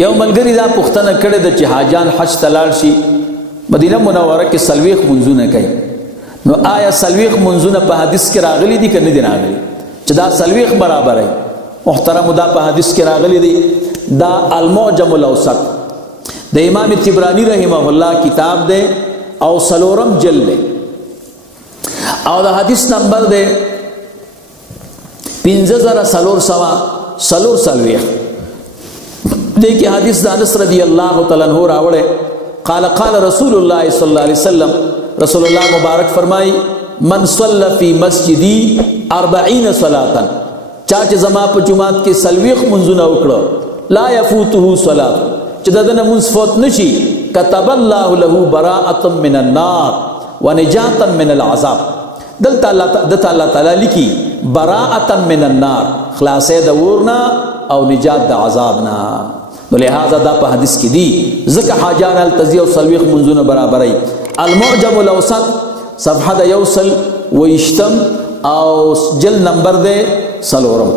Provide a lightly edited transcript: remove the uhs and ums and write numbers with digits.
یو ملګری دا پوښتنه کړې ده چې حاجان حج ته لاړ شي مدینه منوره کې څلوېښت لمونځونه کوي نو آیا څلوېښت لمونځونه په حدیث کې راغلي دي که نه دي راغلي چې دا څلوېښت برابر دی محترمو دا په حدیث کې راغلي دی دا المعجم الاوسط د امام طبرانی رحمه الله کتاب دی او څلورم جلد دی او د حدیث نمبر دی 5440 دیکھیں حدیث دا انس رضی اللہ تعالیٰ عنہ راوڑے قال قال رسول اللہ صلی اللہ علیہ وسلم رسول اللہ مبارک فرمائی من صلی فی مسجدی 40 صلاة چاچ زما پا جماعت کے سلویخ منزونہ اکڑا لا یفوتہو صلاة چا دادنا منصفوت نشی کتب اللہ لہو براءتا من النار ونجاتا من العذاب دلتا اللہ تعالیٰ لکی براءتا من النار خلاصے دورنا او نجات دا عذابنا نو لہذا دا پا حدیث کی دی ذکر حاجان التزی و سلویخ منزون برابرائی المعجم الاوسط صفحہ دا یوصل و اشتم او جل نمبر دے سلورم